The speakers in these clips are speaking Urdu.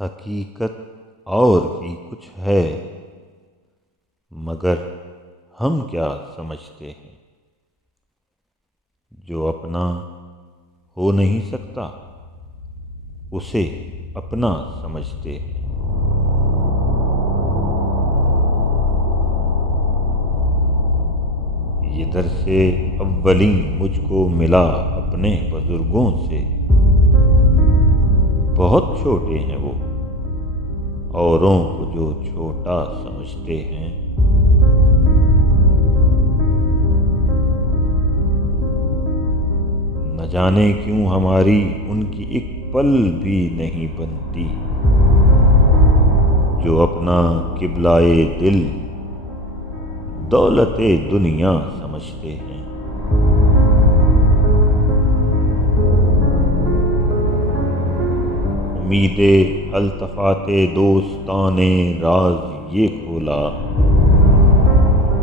حقیقت اور ہی کچھ ہے، مگر ہم کیا سمجھتے ہیں؟ جو اپنا ہو نہیں سکتا اسے اپنا سمجھتے ہیں۔ یہ درس اولیں مجھ کو ملا اپنے بزرگوں سے، بہت چھوٹے ہیں وہ اوروں کو جو چھوٹا سمجھتے ہیں۔ نہ جانے کیوں ہماری ان کی ایک پل بھی نہیں بنتی، جو اپنا قبلہ دل دولت دنیا سمجھتے ہیں۔ امید التفات دوستان راز یہ کھولا،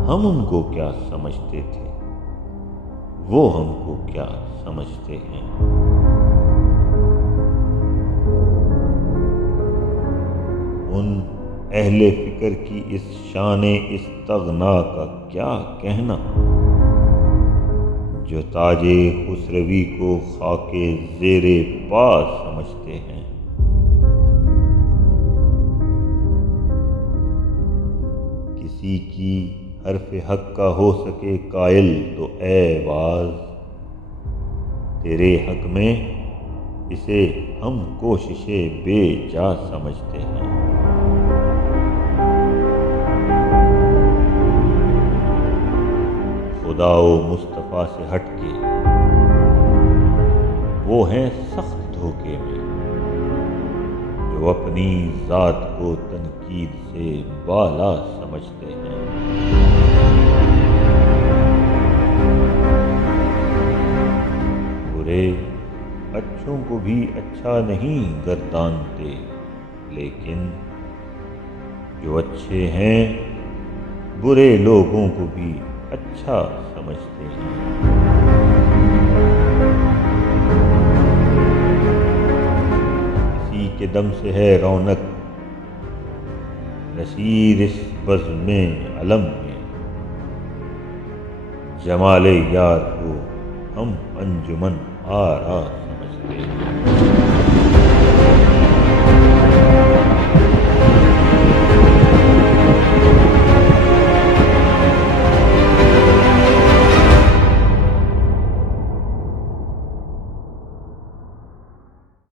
ہم ان کو کیا سمجھتے تھے، وہ ہم کو کیا سمجھتے ہیں۔ ان اہل فکر کی اس شان استغنا کا کیا کہنا، جو تاج خسروی کو خاک زیر پا سمجھتے ہیں۔ کسی کی حرف حق کا ہو سکے قائل تو اے واز، تیرے حق میں اسے ہم کوشش بے جا سمجھتے ہیں۔ خدا و مصطفیٰ سے ہٹ کے وہ ہیں سخت دھوکے میں، جو اپنی ذات کو تنقید سے بالا سمجھتے ہیں۔ برے اچھوں کو بھی اچھا نہیں گردانتے، لیکن جو اچھے ہیں برے لوگوں کو بھی اچھا سمجھتے ہیں۔ اسی کے دم سے ہے رونق نصیر اس بزم علم میں، جمال یار کو ہم انجمن آرا سمجھتے ہیں۔